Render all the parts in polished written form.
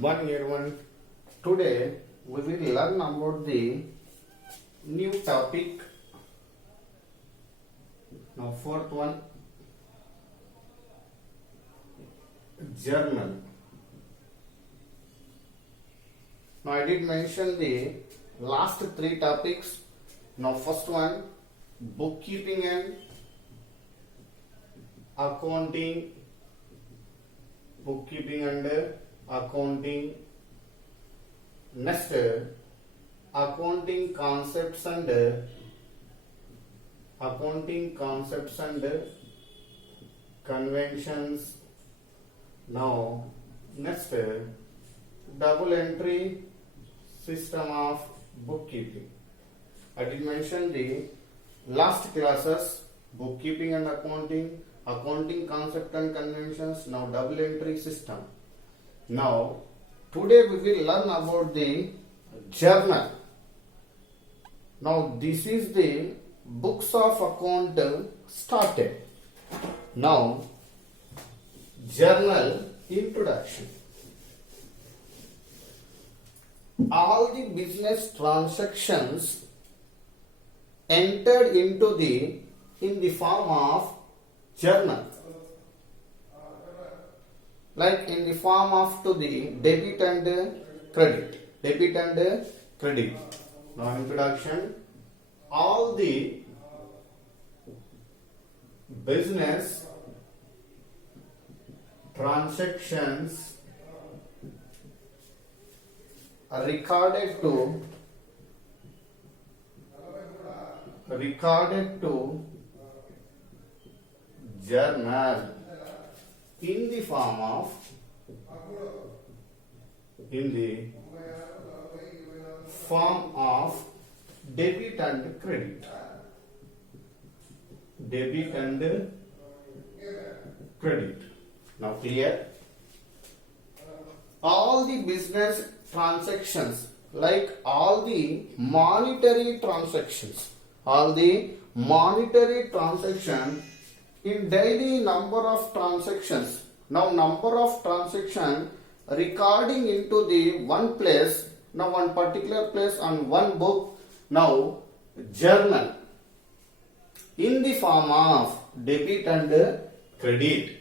Good morning everyone. Today we will learn about the new topic. Now fourth one, journal. Now I did mention the last three topics. Now first one, bookkeeping and accounting. Bookkeeping and accounting. Next, accounting concepts and conventions. Now next, double entry system of bookkeeping. I did mention the last classes, bookkeeping and accounting, accounting concept and conventions, now double entry system. Now today we will learn about the journal. Now this is the books of account started. Now journal introduction. All the business transactions entered into in the form of journal, like in the form of to the debit and credit. Now introduction. All the business transactions are recorded to journal in the form of debit and credit. Now clear? All the business transactions, like all the monetary transactions, in daily number of transactions. Now number of transactions recording into the one place, now one particular place on one book, now journal in the form of debit and credit.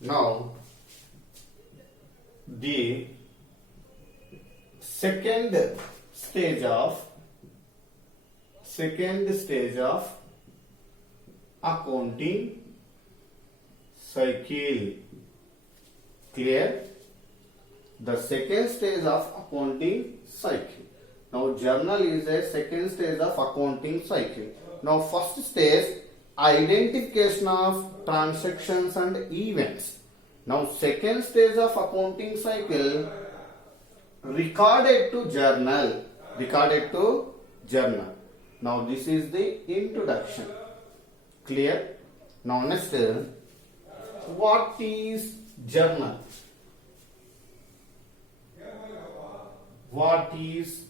Now the second stage of accounting cycle. Clear? The second stage of accounting cycle. Now journal is a second stage of accounting cycle. Now first stage, identification of transactions and events. Now second stage of accounting cycle, recorded to journal. Now this is the introduction. Clear? Now next, what is journal? What is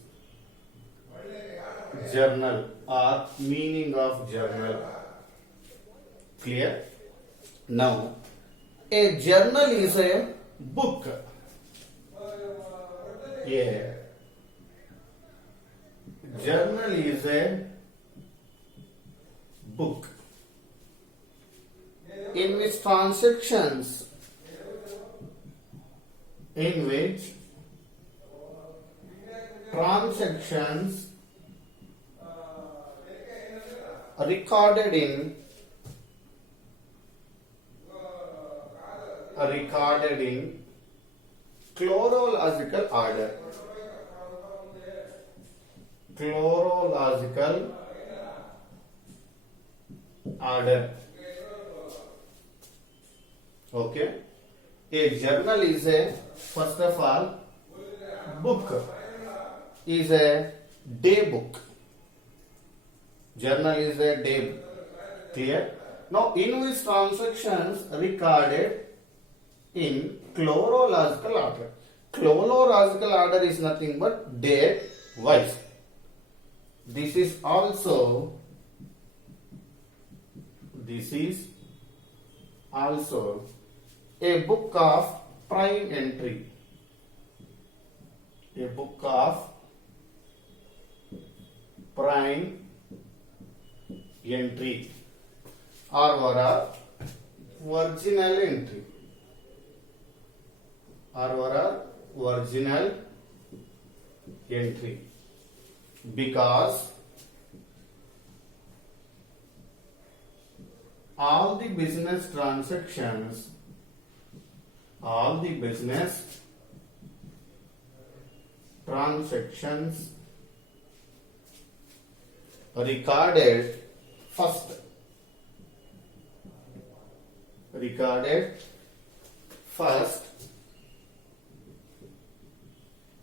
journal or meaning of journal? Clear? Now a journal is a book. A journal is a book in which transactions recorded in chronological order. Okay. A journal is a, first of all, book is a day book. Journal is a day book. Clear? Now in which transactions recorded in chronological order. Chronological order is nothing but date wise. This is also A book of prime entry. A book of prime entry or original entry or original entry, because all the business transactions recorded first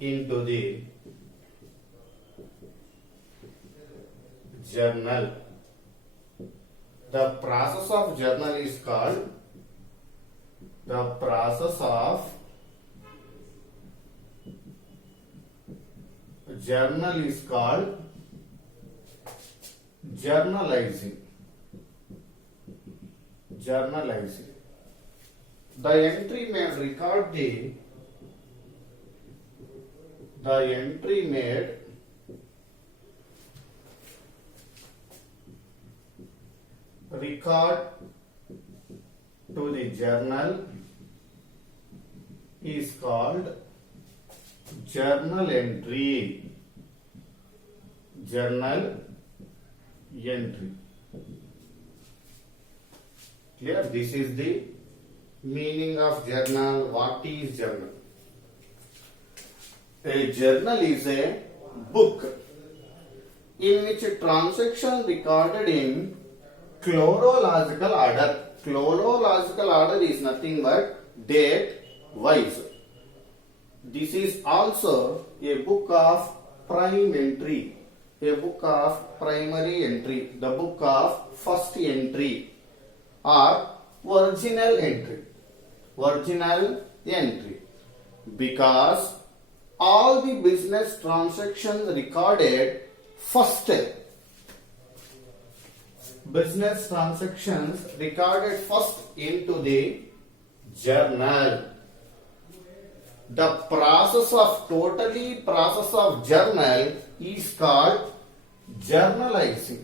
into the journal. The process of journal is called journalizing. The entry made record to the journal is called journal entry. Clear? This is the meaning of journal. What is journal? A journal is a book in which a transaction recorded in chronological order. Chronological order is nothing but date wise. This is also a book of prime entry, a book of primary entry, the book of first entry or original entry, because all the business transactions recorded first into the journal. The process of journal is called journalizing.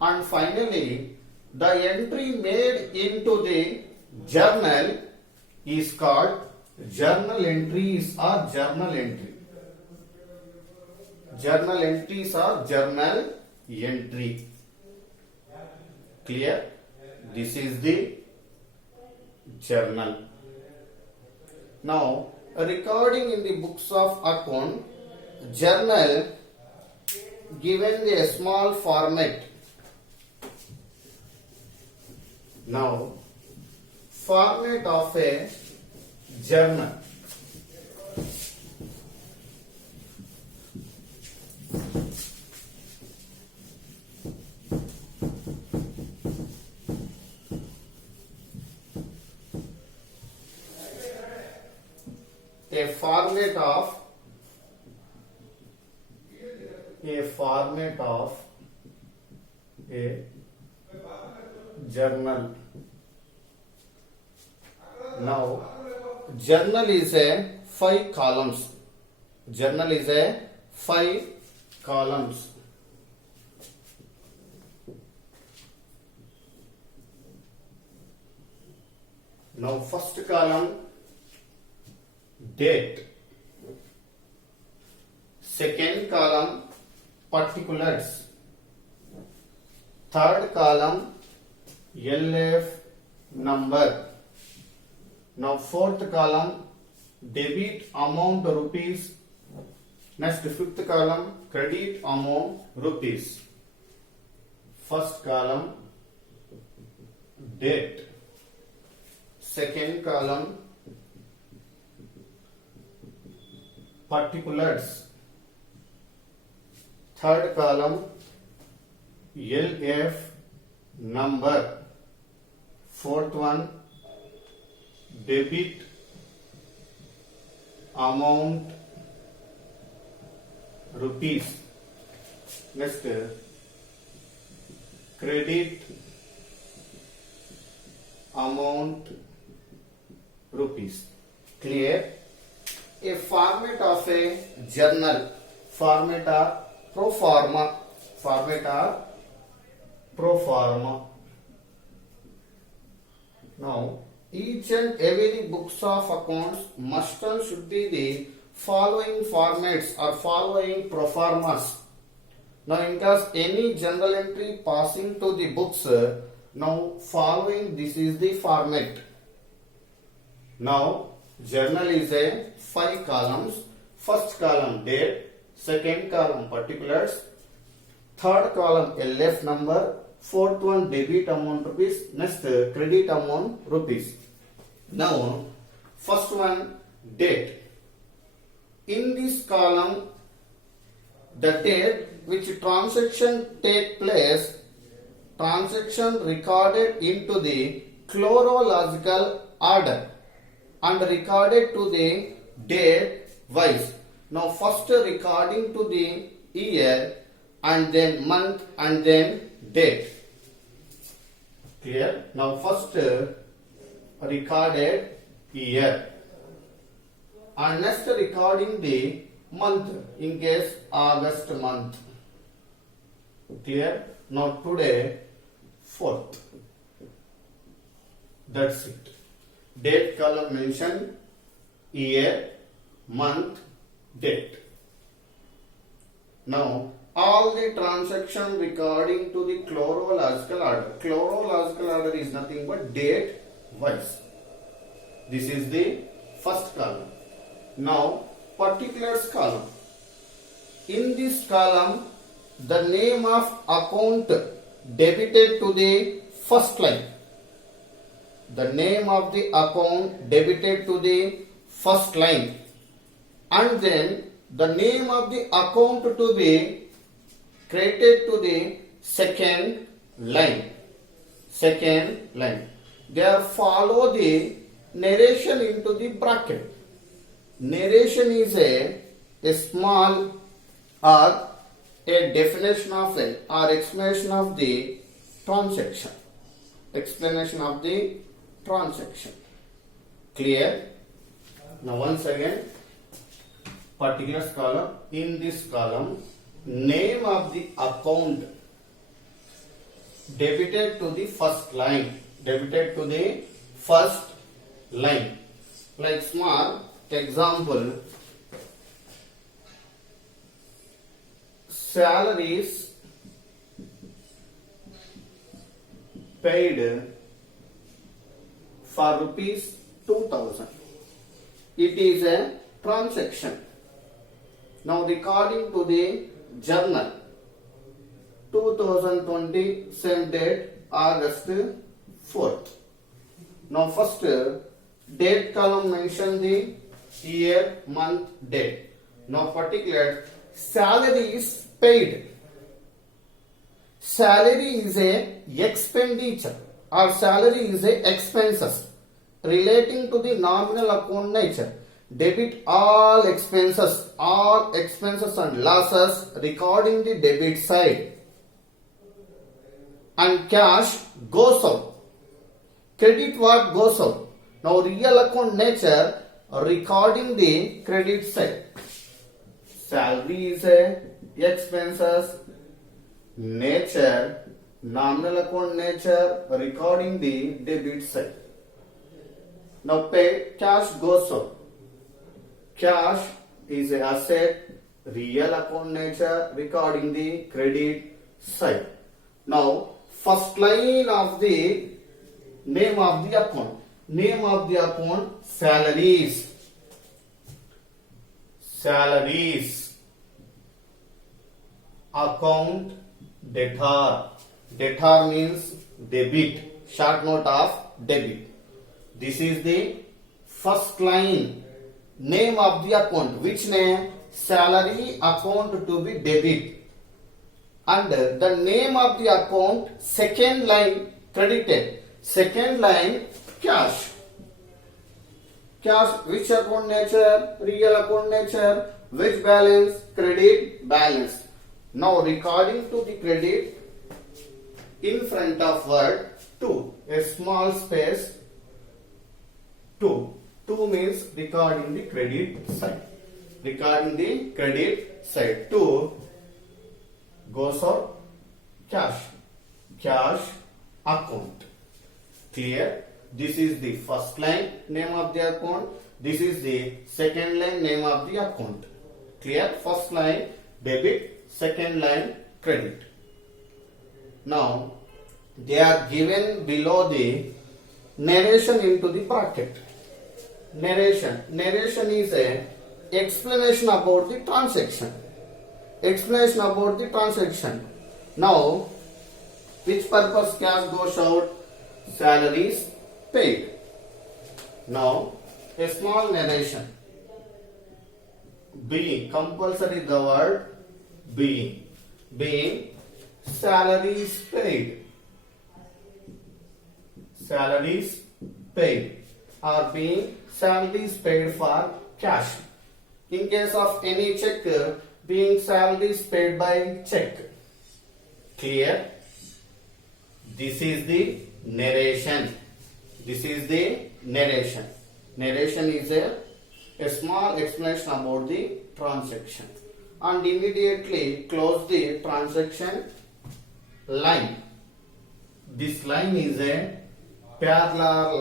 And finally, the entry made into the journal is called journal entries or journal entry. Journal entries or journal entry. Clear? This is the journal. Now, recording in the books of account, journal given a small format. Now, format of a journal. A format of a journal. Now, journal is a 5 columns. Now, first column, date. Second column, particulars. Third column, LF number. Now, fourth column, debit amount rupees. Next, fifth column, credit amount rupees. First column, date. Second column, particulars. Third column, LF number. Fourth one, debit amount rupees. Next, credit amount rupees. Clear? A format of a journal, format are pro forma, format are pro forma. Now, each and every books of accounts must and should be the following formats or following pro formas. Now, in case any journal entry passing to the books, now following this is the format. Now, journal is a 5 columns. First column date, second column particulars, third column LF number, fourth one debit amount rupees, next credit amount rupees. Now, first one date. In this column, the date which transaction take place, transaction recorded into the chronological order and recorded to the date wise. Now first recording to the year and then month and then date. Clear? Now first recorded year and next recording the month, in case August month. Clear? Now today 4th. That's it. Date column mention year, month, date. Now all the transaction recording to the chronological order. Chronological order is nothing but date wise. This is the first column. Now particulars column. In this column, the name of account debited to the first line. The name of the account debited to the first line, and then the name of the account to be credited to the second line. Second line. There follow the narration into the bracket. Narration is a small or a definition of it or explanation of the transaction. Explanation of the transaction. Clear? Now once again, particulars column. In this column, name of the account debited to the first line. Debited to the first line. Like small example, salaries paid for rupees 2000. It is a transaction. Now recording to the journal 2020, same date August 4th. Now first date column mention the year, month, date. Now particular salary is paid. Salary is a expenditure or salary is a expenses relating to the nominal account nature. Debit all expenses and losses recording the debit side. And cash goes out. Credit what goes out. Now real account nature recording the credit side. Salary is a expenses, nature, nominal account nature recording the debit side. Now pay, cash goes out. Cash is a asset, real account nature recording the credit side. Now first line of the name of the account. Name of the account salaries. Salaries. Account debtor. Debtor means debit. Short note of debit. This is the first line. Name of the account. Which name? Salary account to be debit. And the name of the account, second line credited. Second line cash. Cash, which account nature? Real account nature. Which balance? Credit balance. Now recording to the credit in front of word 2, a small space 2. 2 means recording the credit side. Regarding the credit side, 2 goes out cash account. Clear? This is the first line name of the account. This is the second line name of the account. Clear? First line debit, second line credit. Now they are given below the narration into the bracket. Narration is a explanation about the transaction. Now, which purpose cash goes out? Salaries paid. Now, a small narration. Being, compulsory the word being. Salaries paid. Or being salaries paid for cash. In case of any check, being salaries paid by check. Clear? This is the narration. Narration is a small explanation about the transaction. And immediately close the transaction line. This line is a parallel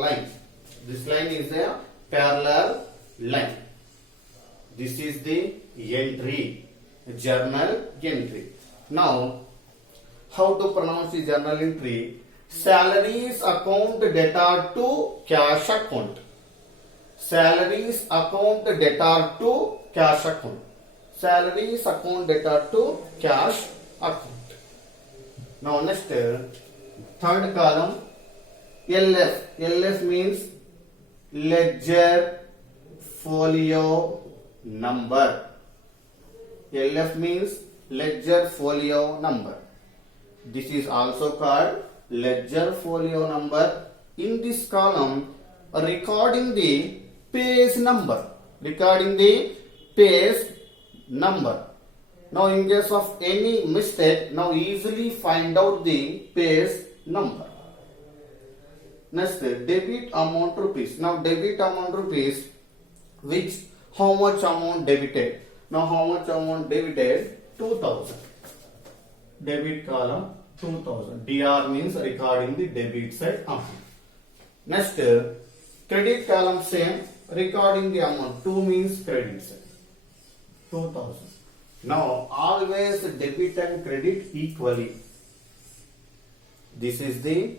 line. This is the entry, journal entry. Now, how to pronounce the journal entry? Salaries account debtor to cash account. Salaries account debtor to cash account. Salaries account debtor to cash account. Now next, third column, LF. LF means ledger folio number. LF means ledger folio number. This is also called ledger folio number. In this column, recording the page number. Now in case of any mistake, now easily find out the page number. Next, debit amount rupees. Now debit amount rupees, which how much amount debited? Now how much amount debited? 2000. Debit column 2000. DR means recording the debit side amount. Next, credit column same, recording the amount. 2 means credit side. 2000. Now always debit and credit equally. This is the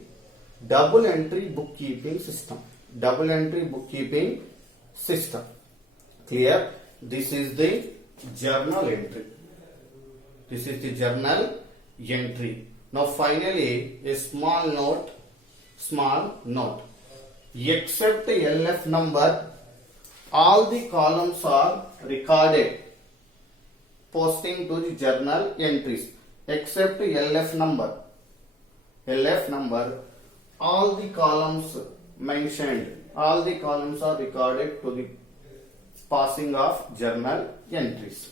double entry bookkeeping system. Clear? This is the journal entry. Now finally, a small note. Except LF number, all the columns are recorded. Posting to the journal entries. Except LF number, all the columns mentioned, all the columns are recorded to the passing of journal entries.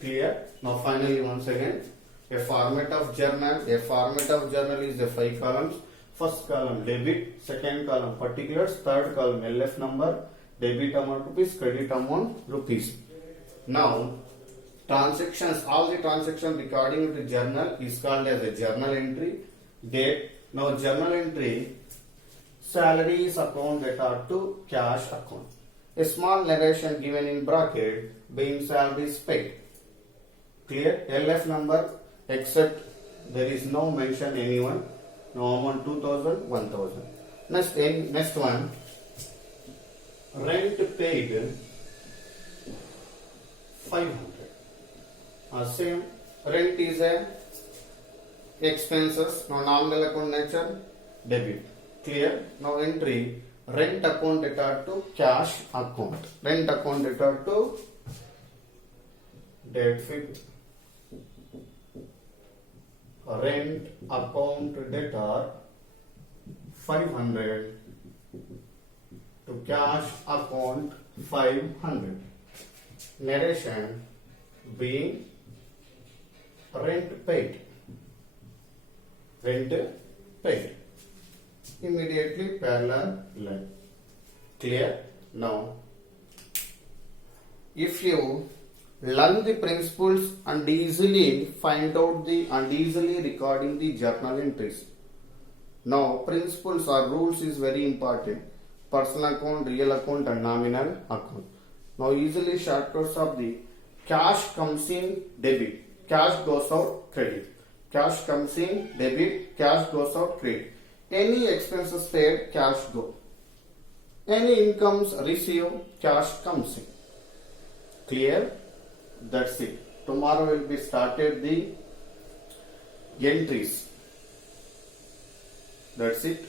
Clear? Now finally, once again, a format of journal is a 5 columns. First column debit, second column particulars, third column LF number, debit amount rupees, credit amount rupees. Now transactions, all the transactions recording to journal is called as a journal entry. Date. Now journal entry, salaries account debtor to cash account. A small narration given in bracket, being salaries paid. Clear? LF number, except there is no mention anyone. No amount 2000, 1000. Next one, rent paid 500. Same, rent is a expenses. Now nominal account nature, debit. Clear? Now entry, rent account debtor to cash account. Rent account debtor to date fixed. Rent account debtor 500 to cash account 500. Narration being rent paid. immediately parallel line. Clear? Now if you learn the principles and easily find out the and easily recording the journal entries. Now principles or rules is very important. Personal account, real account and nominal account. Now easily shortcuts of the cash comes in debit, cash goes out credit. Cash comes in debit, cash goes out credit. Any expenses paid, cash go. Any incomes received, cash comes in. Clear? That's it. Tomorrow will be started the entries. That's it.